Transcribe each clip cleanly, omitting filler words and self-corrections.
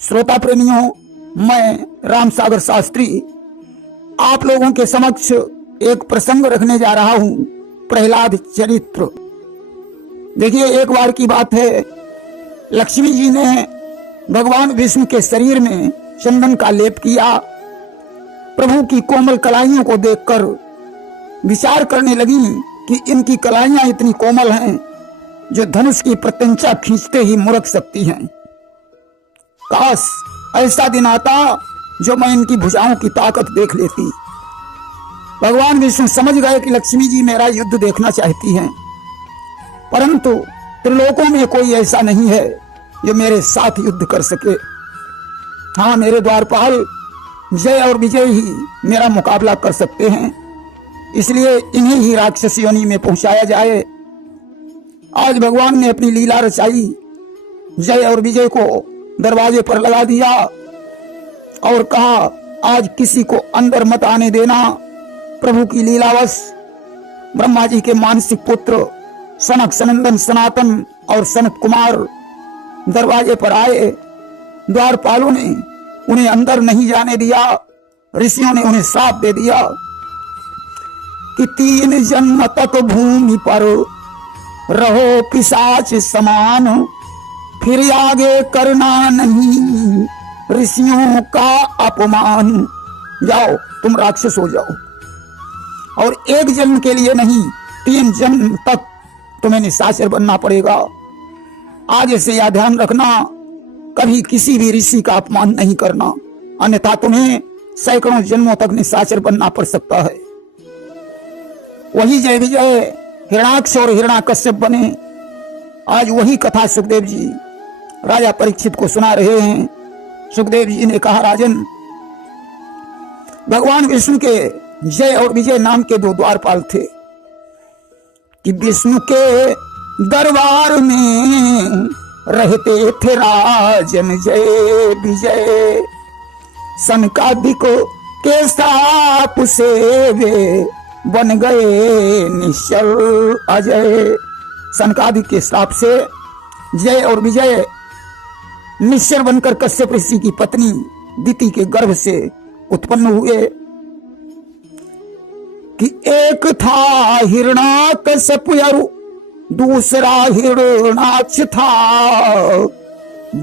श्रोता प्रेमियों, मैं राम सागर शास्त्री आप लोगों के समक्ष एक प्रसंग रखने जा रहा हूं, प्रहलाद चरित्र। देखिए, एक बार की बात है, लक्ष्मी जी ने भगवान विष्णु के शरीर में चंदन का लेप किया। प्रभु की कोमल कलाइयों को देखकर विचार करने लगी कि इनकी कलाइयां इतनी कोमल हैं जो धनुष की प्रत्यंचा खींचते ही मुड़क सकती हैं। काश ऐसा दिन आता जो मैं इनकी भुजाओं की ताकत देख लेती। भगवान विष्णु समझ गए कि लक्ष्मी जी मेरा युद्ध देखना चाहती हैं, परंतु त्रिलोकों में कोई ऐसा नहीं है जो मेरे साथ युद्ध कर सके। हाँ, मेरे द्वारपाल जय और विजय ही मेरा मुकाबला कर सकते हैं, इसलिए इन्हें ही राक्षस योनि में पहुंचाया जाए। आज भगवान ने अपनी लीला रचाई, जय और विजय को दरवाजे पर लगा दिया और कहा, आज किसी को अंदर मत आने देना। प्रभु की लीलावश ब्रह्मा जी के मानसिक पुत्र सनक, सनंदन, सनातन और सनत कुमार दरवाजे पर आए। द्वारपालों ने उन्हें अंदर नहीं जाने दिया। ऋषियों ने उन्हें श्राप दे दिया कि 3 जन्म तक भूमि पर रहो पिशाच समान, फिर आगे करना नहीं ऋषियों का अपमान। जाओ, तुम राक्षस हो जाओ, और 1 जन्म के लिए नहीं, 3 जन्म तक तुम्हें निशाचर बनना पड़ेगा। आज से यह ध्यान रखना, कभी किसी भी ऋषि का अपमान नहीं करना, अन्यथा तुम्हें सैकड़ों जन्मों तक निशाचर बनना पड़ सकता है। वही जय विजय हिरणाक्ष और हिरणाकश्यप बने। आज वही कथा सुखदेव जी राजा परीक्षित को सुना रहे हैं। सुखदेव जी ने कहा, राजन, भगवान विष्णु के जय और विजय नाम के 2 द्वारपाल थे कि विष्णु के दरबार में रहते थे राजन जय विजय, सनकादिक के साप से वे बन गए निश्चल अजय। सनकादिक के श्राप से जय और विजय निश्चर बनकर कश्यप ऋषि की पत्नी दिति के गर्भ से उत्पन्न हुए। कि एक था हिरणाकश्यप और दूसरा हिरणाक्ष था,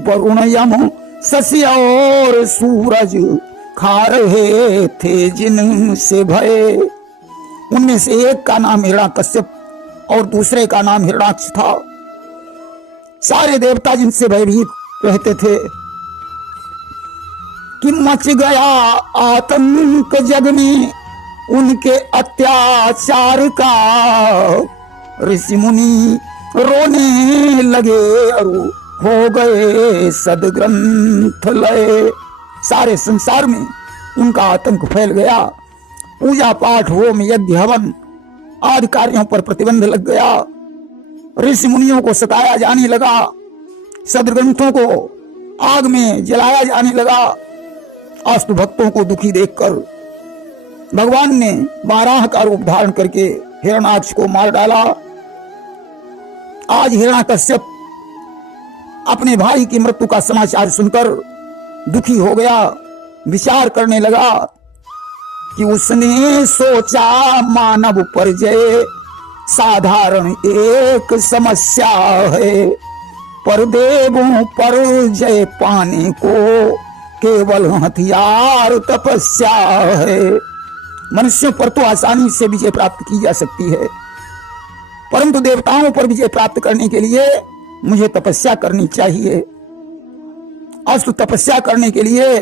वरुण यम शशि और सूरज खा रहे थे जिनसे भय। उनमें से एक का नाम हिरणाकश्यप और दूसरे का नाम हिरणाक्ष था। सारे देवता जिनसे भयभीत रहते थे कि मच गया आतंक जग में उनके अत्याचार का। ऋषि मुनि रोने लगे और हो गए सदग्रंथ लय। सारे संसार में उनका आतंक फैल गया। पूजा पाठ, होम, यज्ञ, हवन आदि कार्यों पर प्रतिबंध लग गया। ऋषि मुनियों को सताया जाने लगा। सदग्रंथों को आग में जलाया जाने लगा। अस्तु भक्तों को दुखी देखकर भगवान ने वाराह का रूप धारण करके हिरणाक्ष को मार डाला। आज हिरणाकश्यप अपने भाई की मृत्यु का समाचार सुनकर दुखी हो गया। विचार करने लगा कि उसने सोचा मानव परिजय साधारण एक समस्या है, पर देवों पर जय पाने को केवल हथियार तपस्या है। मनुष्यों पर तो आसानी से विजय प्राप्त की जा सकती है, परंतु देवताओं पर विजय प्राप्त करने के लिए मुझे तपस्या करनी चाहिए। अस्तु, तपस्या करने के लिए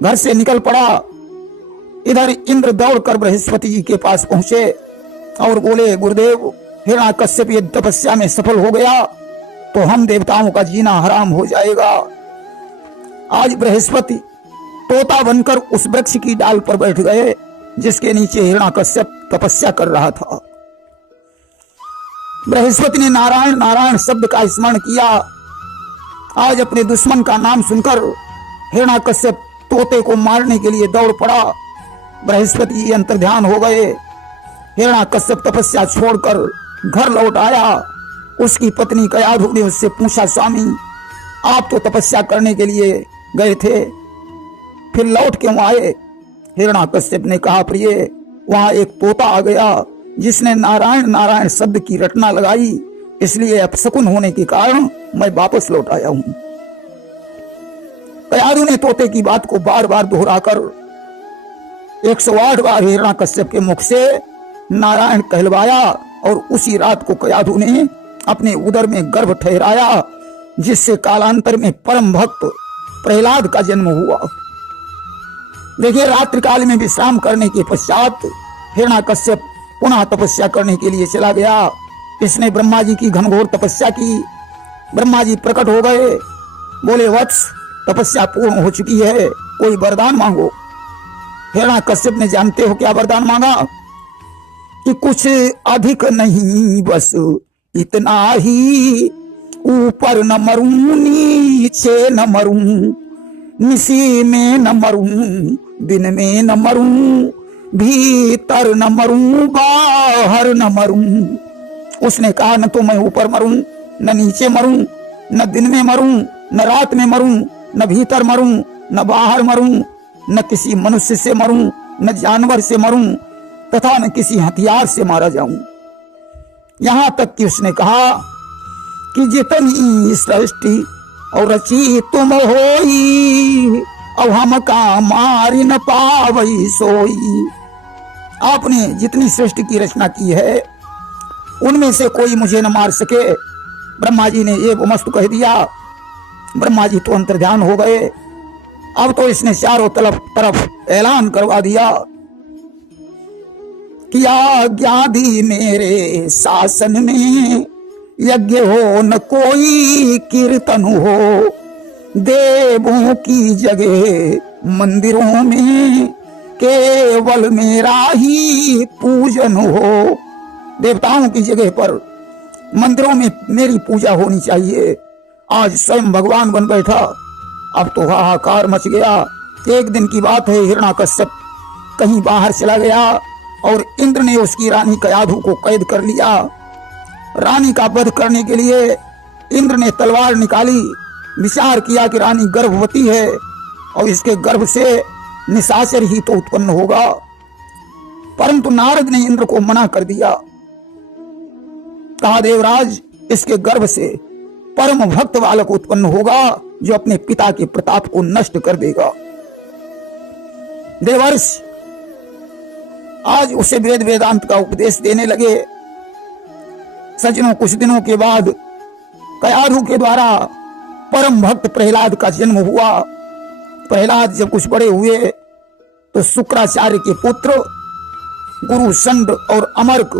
घर से निकल पड़ा। इधर इंद्र दौड़कर बृहस्पति जी के पास पहुंचे और बोले, गुरुदेव, हिरणाकश्यप ये तपस्या में सफल हो गया तो हम देवताओं का जीना हराम हो जाएगा। आज बृहस्पति तोता बनकर उस वृक्ष की डाल पर बैठ गए जिसके नीचे हिरणाकश्यप तपस्या कर रहा था। बृहस्पति ने नारायण नारायण शब्द का स्मरण किया। आज अपने दुश्मन का नाम सुनकर हिरणाकश्यप तोते को मारने के लिए दौड़ पड़ा। बृहस्पति जी अंतर्ध्यान हो गए। हिरणाकश्यप तपस्या छोड़कर घर लौट आया। उसकी पत्नी कयाधु ने उससे पूछा, स्वामी, आप तो तपस्या करने के लिए गए थे, फिर लौट क्यों आए? हिरण्याकश्यप ने कहा, प्रिय, वहां एक तोता आ गया जिसने नारायण नारायण शब्द की रटना लगाई, इसलिए अपशकुन होने के कारण मैं वापस लौट आया हूं। कयाधु ने तोते की बात को बार बार दोहराकर 108 बार हिरण्याकश्यप के मुख से नारायण कहलवाया और उसी रात को कयाधु ने अपने उदर में गर्भ ठहराया, जिससे कालांतर में परम भक्त प्रहलाद का जन्म हुआ। देखिए, रात्रि काल में विश्राम करने के पश्चात हिरण्याकश्यप पुनः तपस्या करने के लिए चला गया। इसने ब्रह्मा जी की घनघोर तपस्या की। ब्रह्मा जी प्रकट हो गए, बोले, वत्स, तपस्या पूर्ण हो चुकी है, कोई वरदान मांगो। हिरण्याकश्यप ने जानते हो क्या वरदान मांगा? कि कुछ अधिक नहीं, बस इतना ही, ऊपर न मरूं, नीचे न मरूं, निसी में न मरूं, दिन में न मरूं, भीतर न मरूं, बाहर न मरूं। उसने कहा, न तो मैं ऊपर मरूं, न नीचे मरूं, न दिन में मरूं, न रात में मरूं, न भीतर मरूं, न बाहर मरूं, न किसी मनुष्य से मरूं, न जानवर से मरूं, तथा न किसी हथियार से मारा जाऊं। यहां तक कि उसने कहा कि जितनी सृष्टि और रची तुम होई, अब हम का मारी न पावई सोई। आपने जितनी सृष्टि की रचना की है उनमें से कोई मुझे न मार सके। ब्रह्मा जी ने ये मस्त कह दिया। ब्रह्मा जी तो अंतर्ध्यान हो गए। अब तो इसने चारों तरफ ऐलान करवा दिया कि आज्ञाधि मेरे शासन में, यज्ञ हो न कोई कीर्तन हो, देवों की जगह मंदिरों में केवल मेरा ही पूजन हो। देवताओं की जगह पर मंदिरों में मेरी पूजा होनी चाहिए। आज स्वयं भगवान बन बैठा। अब तो हाहाकार मच गया। एक दिन की बात है, हिरण्याकश्यप कहीं बाहर चला गया और इंद्र ने उसकी रानी कयाधु को कैद कर लिया। रानी का वध करने के लिए इंद्र ने तलवार निकाली। विचार किया कि रानी गर्भवती है और इसके गर्भ से निशाचर ही तो उत्पन्न होगा, परंतु नारद ने इंद्र को मना कर दिया। कहा, देवराज, इसके गर्भ से परम भक्त बालक उत्पन्न होगा जो अपने पिता के प्रताप को नष्ट कर देगा। देवर्ष आज उसे वेद वेदांत का उपदेश देने लगे। सज्जनों, कुछ दिनों के बाद कयाधु के द्वारा परम भक्त प्रहलाद का जन्म हुआ। प्रहलाद जब कुछ बड़े हुए तो शुक्राचार्य के पुत्र गुरु संड और अमर्क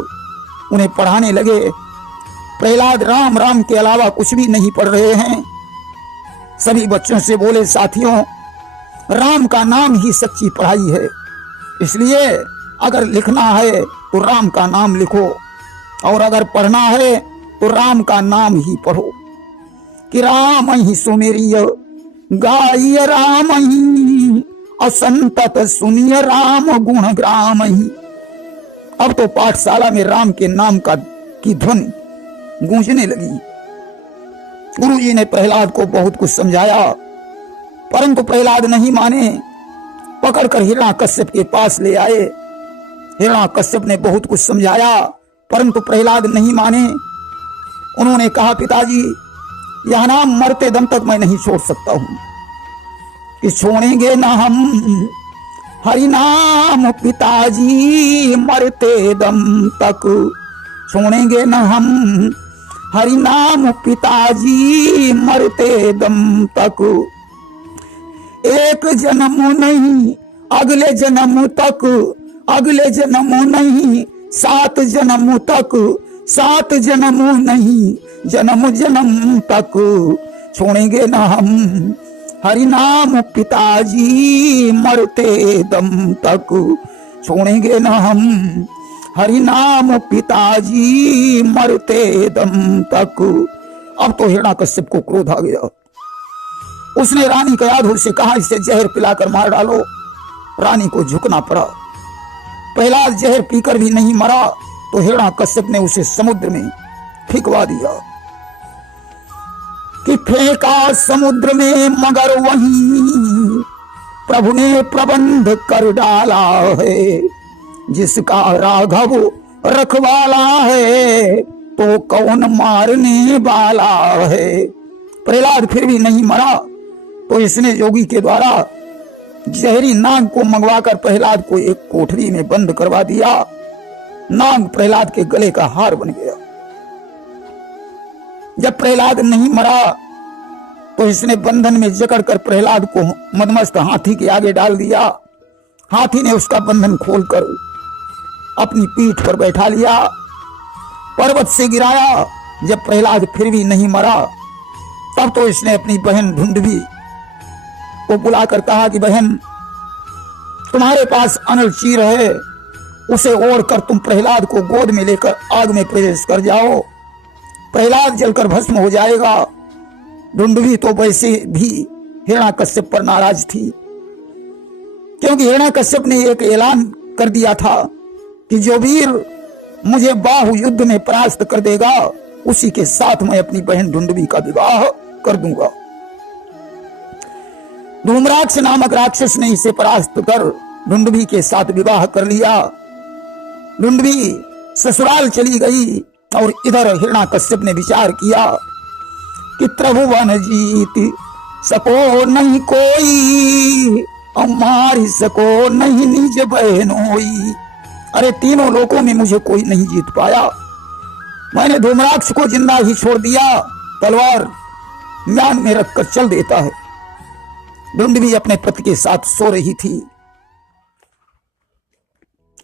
उन्हें पढ़ाने लगे। प्रहलाद राम राम के अलावा कुछ भी नहीं पढ़ रहे हैं। सभी बच्चों से बोले, साथियों, राम का नाम ही सच्ची पढ़ाई है, इसलिए अगर लिखना है तो राम का नाम लिखो और अगर पढ़ना है तो राम का नाम ही पढ़ो। कि राम ही सुमेरिय गाय, राम ही असंतत सुनिय, राम गुण ग्राम ही। अब तो पाठशाला में राम के नाम की ध्वनि गूंजने लगी। गुरुजी ने प्रहलाद को बहुत कुछ समझाया, परंतु प्रहलाद नहीं माने। पकड़कर हिरण्याकश्यप के पास ले आए। हिरण्याकश्यप ने बहुत कुछ समझाया, परंतु प्रहलाद नहीं माने। उन्होंने कहा, पिताजी, यह नाम मरते दम तक मैं नहीं छोड़ सकता हूं। कि छोड़ेंगे ना हम हरि नाम पिताजी, मरते दम तक छोड़ेंगे ना हम हरि नाम पिताजी, मरते दम तक। एक जन्म नहीं अगले जन्म तक, अगले जन्म नहीं 7 जन्म तक, 7 जन्म नहीं जन्म जन्म तक छोड़ेंगे न हम हरि नाम पिताजी, मरते दम तक छोड़ेंगे न हम हरि नाम पिताजी, मरते दम तक। अब तो हिरण्याकश्यप को क्रोध आ गया। उसने रानी कयाधु से कहा, इसे जहर पिलाकर मार डालो। रानी को झुकना पड़ा। प्रहलाद जहर पीकर भी नहीं मरा तो हिरण्याकश्यप ने उसे समुद्र में फेंकवा दिया। कि फेंका समुद्र में मगर वहीं प्रभु ने प्रबंध कर डाला है, जिसका राघव रखवाला है तो कौन मारने वाला है। प्रहलाद फिर भी नहीं मरा तो इसने योगी के द्वारा जहरी नाग को मंगवाकर प्रहलाद को एक कोठरी में बंद करवा दिया। नाग प्रहलाद के गले का हार बन गया। जब प्रहलाद नहीं मरा तो इसने बंधन में जकड़कर प्रहलाद को मदमस्त हाथी के आगे डाल दिया। हाथी ने उसका बंधन खोलकर अपनी पीठ पर बैठा लिया, पर्वत से गिराया। जब प्रहलाद फिर भी नहीं मरा तब तो इसने अपनी बहन ढूंढवी को बुलाकर कहा कि बहन, तुम्हारे पास अनल चीर है, उसे ओढ़कर तुम प्रहलाद को गोद में लेकर आग में प्रवेश कर जाओ, प्रहलाद जलकर भस्म हो जाएगा। ढूंढवी तो वैसे भी हिरण्याकश्यप पर नाराज थी, क्योंकि हिरण्याकश्यप ने एक ऐलान कर दिया था कि जो वीर मुझे बाहु युद्ध में परास्त कर देगा उसी के साथ मैं अपनी बहन ढूंढवी का विवाह कर दूंगा। धूम्राक्ष नामक राक्षस ने इसे परास्त कर ढूंढवी के साथ विवाह कर लिया। ढूंढवी ससुराल चली गई और इधर हिरण्याकश्यप ने विचार किया कि त्रिभुवन जीत सको नहीं कोई, और मार सको नहीं निज बहनोई। अरे तीनों लोकों में मुझे कोई नहीं जीत पाया। मैंने धूम्राक्ष को जिंदा ही छोड़ दिया, तलवार म्यान में रखकर चल देता है। ढूंढवी अपने पति के साथ सो रही थी।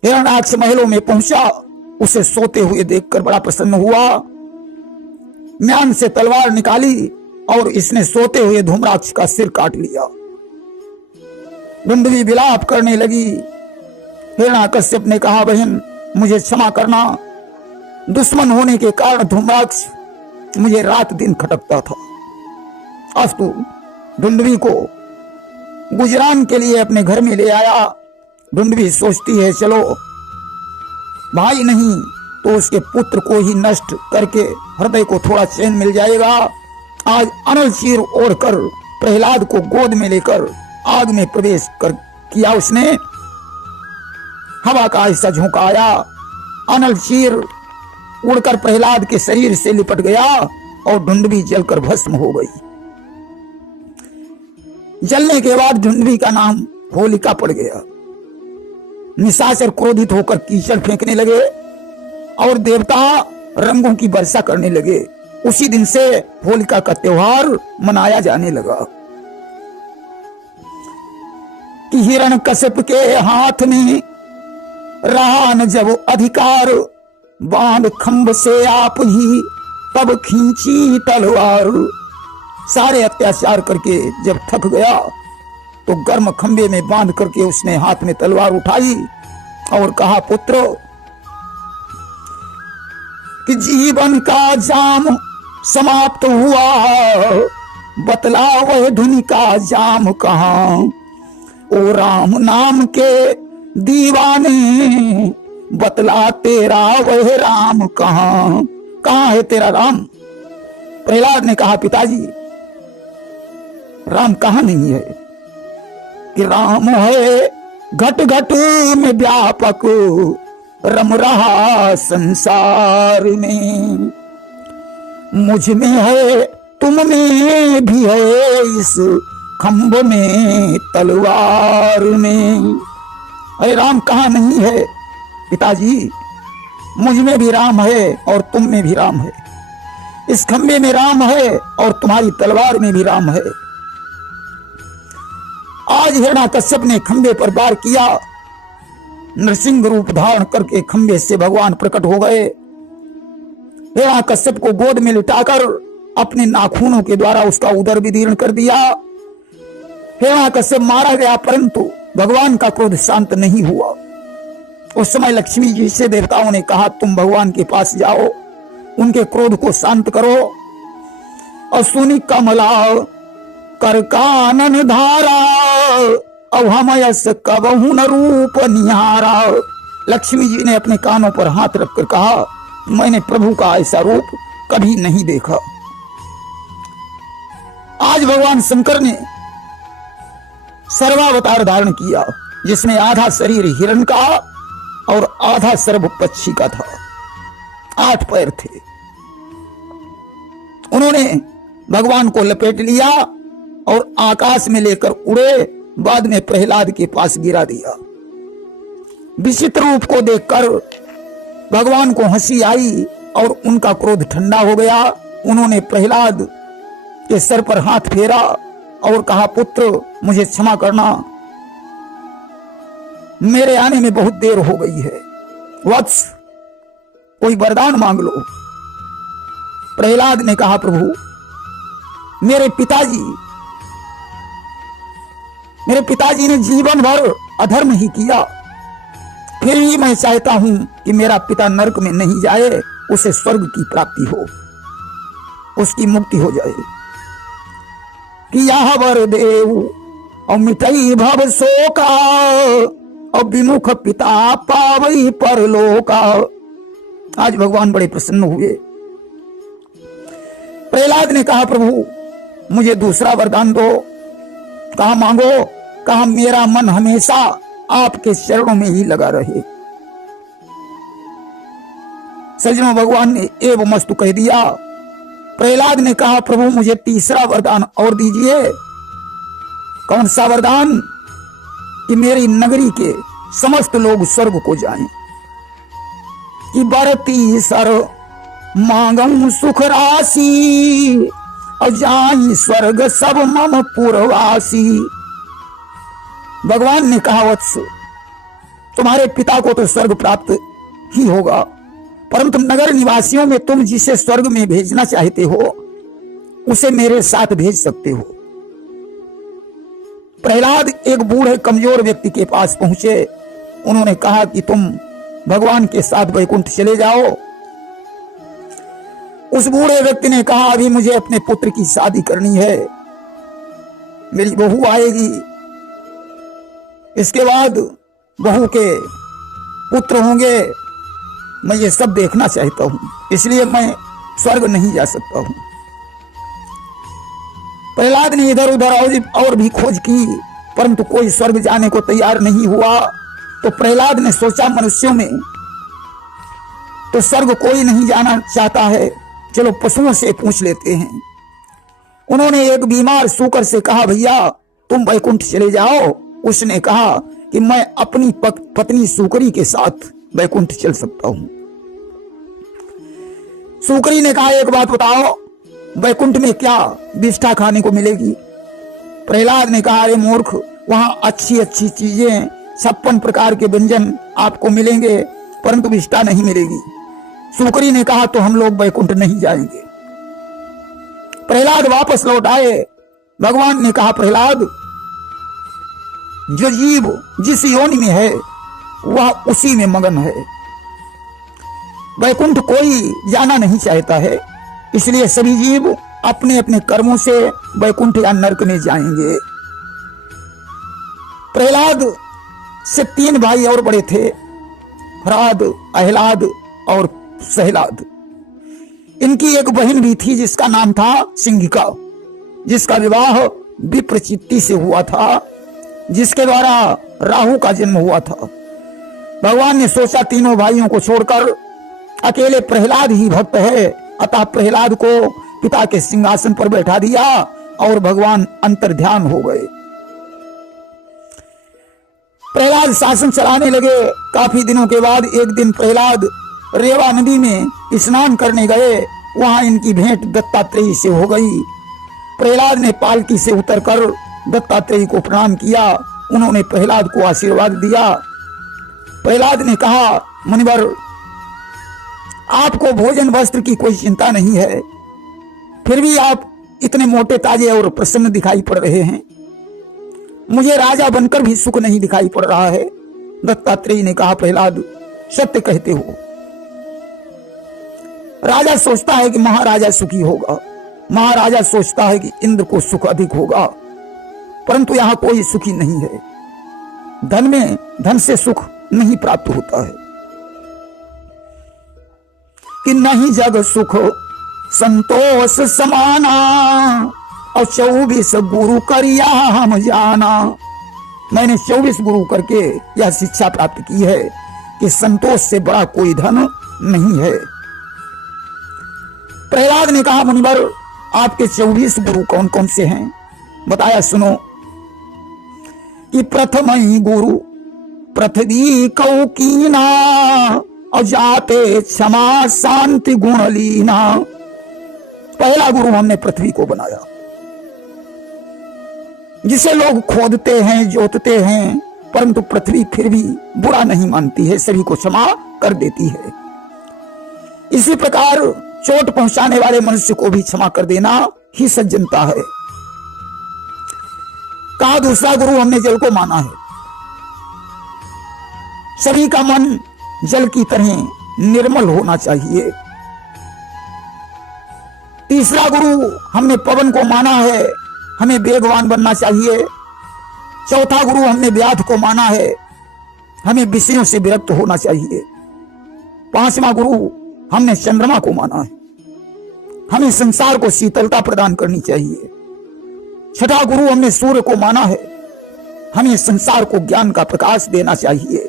हिरण्याक्ष महलों में पहुंचा, उसे सोते हुए देखकर बड़ा प्रसन्न हुआ। म्यान से तलवार निकाली और इसने सोते हुए धूम्राक्ष का सिर काट लिया। ढूंढवी विलाप करने लगी। हिरण्याकश्यप ने कहा, बहन मुझे क्षमा करना, दुश्मन होने के कारण धूम्राक्ष मुझे रात दिन खटकता था। आज तो ढूंढवी को गुजरान के लिए अपने घर में ले आया। ढूंढवी सोचती है चलो भाई नहीं तो उसके पुत्र को ही नष्ट करके हृदय को थोड़ा चैन मिल जाएगा। आज अनल चीर ओढ़कर प्रहलाद को गोद में लेकर आग में प्रवेश कर किया उसने। हवा का ऐसा झोंका आया, अनल चीर उड़कर प्रहलाद के शरीर से लिपट गया और ढूंढवी जलकर भस्म हो गई। जलने के बाद ढूंढवी का नाम होलिका पड़ गया। निशाचर क्रोधित होकर कीचड़ फेंकने लगे और देवता रंगों की वर्षा करने लगे। उसी दिन से होलिका का त्योहार मनाया जाने लगा। कि हिरण्यकश्यप के हाथ में रहा न जब अधिकार, बांध खंभ से आप ही तब खींची तलवार। सारे अत्याचार करके जब थक गया तो गर्म खंभे में बांध करके उसने हाथ में तलवार उठाई और कहा, पुत्र कि जीवन का जाम समाप्त हुआ, बतला वह धुनि का जाम कहाँ। ओ राम नाम के दीवाने, बतला तेरा वह राम कहाँ। कहाँ है तेरा राम? प्रहलाद ने कहा, पिताजी राम कहाँ नहीं है? कि राम है घट घट में व्यापक, रम रहा संसार में। मुझ में है तुम में भी है, इस खंभ में तलवार में। अरे राम कहाँ नहीं है? पिताजी मुझ में भी राम है और तुम में भी राम है, इस खंभे में राम है और तुम्हारी तलवार में भी राम है। आज हिरण्याकश्यप ने खंभे पर वार किया, नरसिंह रूप धारण करके खंभे से भगवान प्रकट हो गए। हिरण्याकश्यप को गोद में लिटाकर अपने नाखूनों के द्वारा उसका उदर विदीर्ण कर दिया। हिरण्याकश्यप मारा गया परंतु भगवान का क्रोध शांत नहीं हुआ। उस समय लक्ष्मी जी से देवताओं ने कहा, तुम भगवान के पास जाओ, उनके क्रोध को शांत करो। और सुनि कमला कर कानन धारा, अब हम यस कबहु न रूप निहारा। लक्ष्मी जी ने अपने कानों पर हाथ रखकर कहा, मैंने प्रभु का ऐसा रूप कभी नहीं देखा। आज भगवान शंकर ने सर्वावतार धारण किया, जिसमें आधा शरीर हिरण का और आधा सर्व पक्षी का था। 8 पैर थे। उन्होंने भगवान को लपेट लिया और आकाश में लेकर उड़े, बाद में प्रहलाद के पास गिरा दिया। विचित्र रूप को देखकर भगवान को हंसी आई और उनका क्रोध ठंडा हो गया। उन्होंने प्रहलाद के सर पर हाथ फेरा और कहा, पुत्र मुझे क्षमा करना, मेरे आने में बहुत देर हो गई है। वत्स, कोई वरदान मांग लो। प्रहलाद ने कहा, प्रभु मेरे पिताजी ने जीवन भर अधर्म ही किया, फिर भी मैं चाहता हूं कि मेरा पिता नरक में नहीं जाए, उसे स्वर्ग की प्राप्ति हो, उसकी मुक्ति हो जाए। कि यह वर देव और मिटई भव शोका और विमुख पिता पावई परलोका। आज भगवान बड़े प्रसन्न हुए। प्रहलाद ने कहा, प्रभु मुझे दूसरा वरदान दो। कहा, मांगो। कहा, मेरा मन हमेशा आपके चरणों में ही लगा रहे। सज्जनों, भगवान ने एवमस्तु कह दिया। प्रहलाद ने कहा, प्रभु मुझे तीसरा वरदान और दीजिए। कौन सा वरदान? कि मेरी नगरी के समस्त लोग स्वर्ग को जाएं। कि बरती सर मांगम सुख राशि और जाई स्वर्ग सब मम पुरवासी। भगवान ने कहा, वत्स तुम्हारे पिता को तो स्वर्ग प्राप्त ही होगा, परंतु नगर निवासियों में तुम जिसे स्वर्ग में भेजना चाहते हो उसे मेरे साथ भेज सकते हो। प्रहलाद एक बूढ़े कमजोर व्यक्ति के पास पहुंचे। उन्होंने कहा कि तुम भगवान के साथ वैकुंठ चले जाओ। उस बूढ़े व्यक्ति ने कहा, अभी मुझे अपने पुत्र की शादी करनी है, मेरी बहू आएगी, इसके बाद बहू के पुत्र होंगे, मैं ये सब देखना चाहता हूं, इसलिए मैं स्वर्ग नहीं जा सकता हूं। प्रहलाद ने इधर उधर और भी खोज की, परंतु कोई स्वर्ग जाने को तैयार नहीं हुआ। तो प्रहलाद ने सोचा, मनुष्यों में तो स्वर्ग कोई नहीं जाना चाहता है, चलो पशुओं से पूछ लेते हैं। उन्होंने एक बीमार सूकर से कहा, भैया तुम वैकुंठ चले जाओ। उसने कहा कि मैं अपनी पत्नी सूकरी के साथ वैकुंठ चल सकता हूं। सूकरी ने कहा, एक बात बताओ, वैकुंठ में क्या विष्ठा खाने को मिलेगी? प्रहलाद ने कहा, अरे मूर्ख, वहां अच्छी अच्छी चीजें, 56 प्रकार के व्यंजन आपको मिलेंगे, परंतु विष्ठा नहीं मिलेगी। सूकरी ने कहा, तो हम लोग वैकुंठ नहीं जाएंगे। प्रहलाद वापस लौट आए। भगवान ने कहा, प्रहलाद जो जीव जिस योनि में है वह उसी में मगन है, वैकुंठ कोई जाना नहीं चाहता है, इसलिए सभी जीव अपने अपने कर्मों से वैकुंठ या नरक में जाएंगे। प्रहलाद से 3 भाई और बड़े थे, ह्राद, अहलाद और सहलाद। इनकी एक बहन भी थी जिसका नाम था सिंघिका, जिसका विवाह विप्रचित्ति से हुआ था, जिसके द्वारा राहु का जन्म हुआ था। भगवान ने सोचा, तीनों भाइयों को छोड़कर अकेले प्रहलाद ही भक्त है, अतः प्रहलाद को पिता के सिंहासन पर बैठा दिया और भगवान अंतर्ध्यान हो गए। प्रहलाद शासन चलाने लगे। काफी दिनों के बाद एक दिन प्रहलाद रेवा नदी में स्नान करने गए। वहां इनकी भेंट दत्तात्रेय से हो गई। प्रहलाद ने पालकी से उतरकर दत्तात्रेय को प्रणाम किया। उन्होंने प्रहलाद को आशीर्वाद दिया। प्रहलाद ने कहा, मुनिवर, आपको भोजन वस्त्र की कोई चिंता नहीं है, फिर भी आप इतने मोटे ताजे और प्रसन्न दिखाई पड़ रहे हैं। मुझे राजा बनकर भी सुख नहीं दिखाई पड़ रहा है। दत्तात्रेय ने कहा, प्रहलाद सत्य कहते हो। राजा सोचता है कि महाराजा सुखी होगा, महाराजा सोचता है कि इंद्र को सुख अधिक होगा, परंतु यहां कोई सुखी नहीं है। धन से सुख नहीं प्राप्त होता है। कि नहीं जग सुख संतोष समाना और 24 गुरु करिया हम जाना। मैंने 24 गुरु करके यह शिक्षा प्राप्त की है कि संतोष से बड़ा कोई धन नहीं है। प्रहलाद ने कहा, मुनिवर आपके 24 गुरु कौन कौन से हैं? बताया, सुनो कि प्रथम ही गुरु पृथ्वी कौकीना और जाते क्षमा शांति गुण लीना। पहला गुरु हमने पृथ्वी को बनाया, जिसे लोग खोदते हैं, जोतते हैं, परंतु पृथ्वी फिर भी बुरा नहीं मानती है, सभी को क्षमा कर देती है। इसी प्रकार चोट पहुंचाने वाले मनुष्य को भी क्षमा कर देना ही सज्जनता है। कहा, दूसरा गुरु हमने जल को माना है, सभी का मन जल की तरह निर्मल होना चाहिए। तीसरा गुरु हमने पवन को माना है, हमें वेगवान बनना चाहिए। चौथा गुरु हमने व्याध को माना है, हमें विषयों से विरक्त होना चाहिए। पांचवा गुरु हमने चंद्रमा को माना है, हमें संसार को शीतलता प्रदान करनी चाहिए। छठा गुरु हमने सूर्य को माना है, हमें संसार को ज्ञान का प्रकाश देना चाहिए।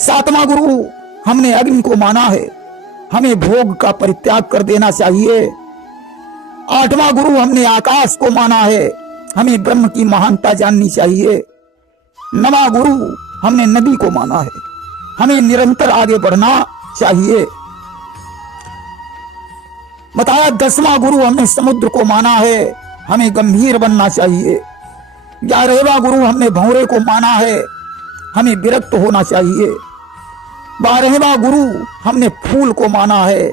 सातवां गुरु हमने अग्नि को माना है, हमें भोग का परित्याग कर देना चाहिए। आठवां गुरु हमने आकाश को माना है, हमें ब्रह्म की महानता जाननी चाहिए। नवा गुरु हमने नदी को माना है, हमें निरंतर आगे बढ़ना चाहिए। बताया, 10वां गुरु हमने समुद्र को माना है, हमें गंभीर बनना चाहिए। 11वां गुरु हमने भंवरे को माना है, हमें विरक्त होना चाहिए। 12वां गुरु हमने फूल को माना है,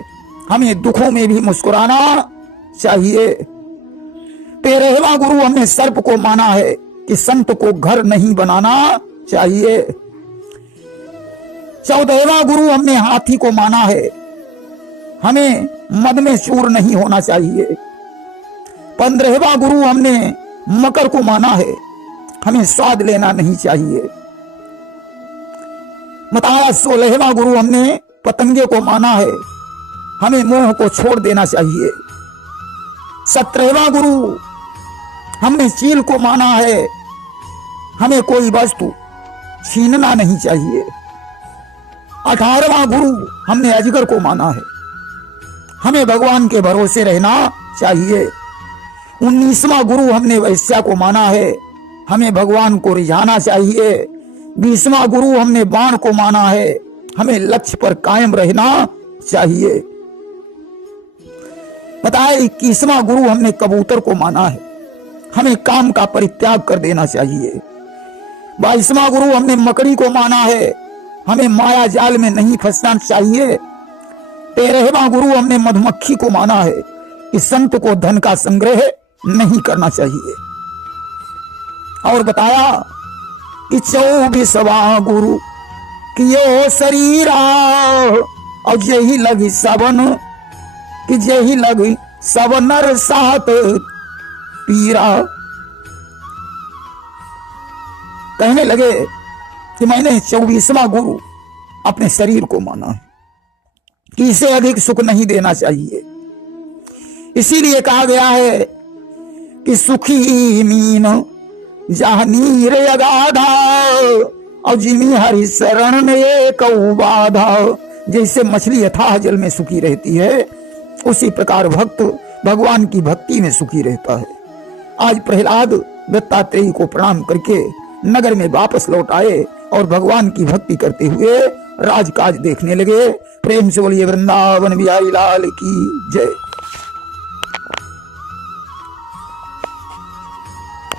हमें दुखों में भी मुस्कुराना चाहिए। 13वां गुरु हमने सर्प को माना है कि संत को घर नहीं बनाना चाहिए। 14वां गुरु हमने हाथी को माना है, हमें मद में चूर नहीं होना चाहिए। 15वां गुरु हमने मकर को माना है, हमें स्वाद लेना नहीं चाहिए। बताया, 16वां गुरु हमने पतंगे को माना है, हमें मोह को छोड़ देना चाहिए। 17वां गुरु हमने चील को माना है, हमें कोई वस्तु छीनना नहीं चाहिए। 18वां गुरु हमने अजगर को माना है, हमें भगवान के भरोसे रहना चाहिए। 19वां गुरु हमने वैश्या को माना है, हमें भगवान को रिझाना चाहिए। 20वां गुरु हमने बाण को माना है, हमें लक्ष्य पर कायम रहना चाहिए। बताया, 21वां गुरु हमने कबूतर को माना है, हमें काम का परित्याग कर देना चाहिए। 22वां गुरु हमने मकड़ी को माना है, हमें माया जाल में नहीं फंसना चाहिए। 13वां गुरु हमने मधुमक्खी को माना है कि संत को धन का संग्रह नहीं करना चाहिए। और बताया कि 24वां गुरु कियो शरीरा और जही लगी सबन कि जही लगी सब नर सात पीरा। कहने लगे कि मैंने 24वां गुरु अपने शरीर को माना है कि इसे अधिक सुख नहीं देना चाहिए। इसीलिए कहा गया है कि सुखी मीन जहाँ नीर अगाधा और जिमी हरि शरण ने कऊ बाधा। जैसे मछली अथाह जल में सुखी रहती है, उसी प्रकार भक्त भगवान की भक्ति में सुखी रहता है। आज प्रहलाद दत्तात्रेय को प्रणाम करके नगर में वापस लौट आए और भगवान की भक्ति करते हुए राजकाज देखने लगे। प्रेम से बोलिए वृंदावन बिहारी लाल की जय।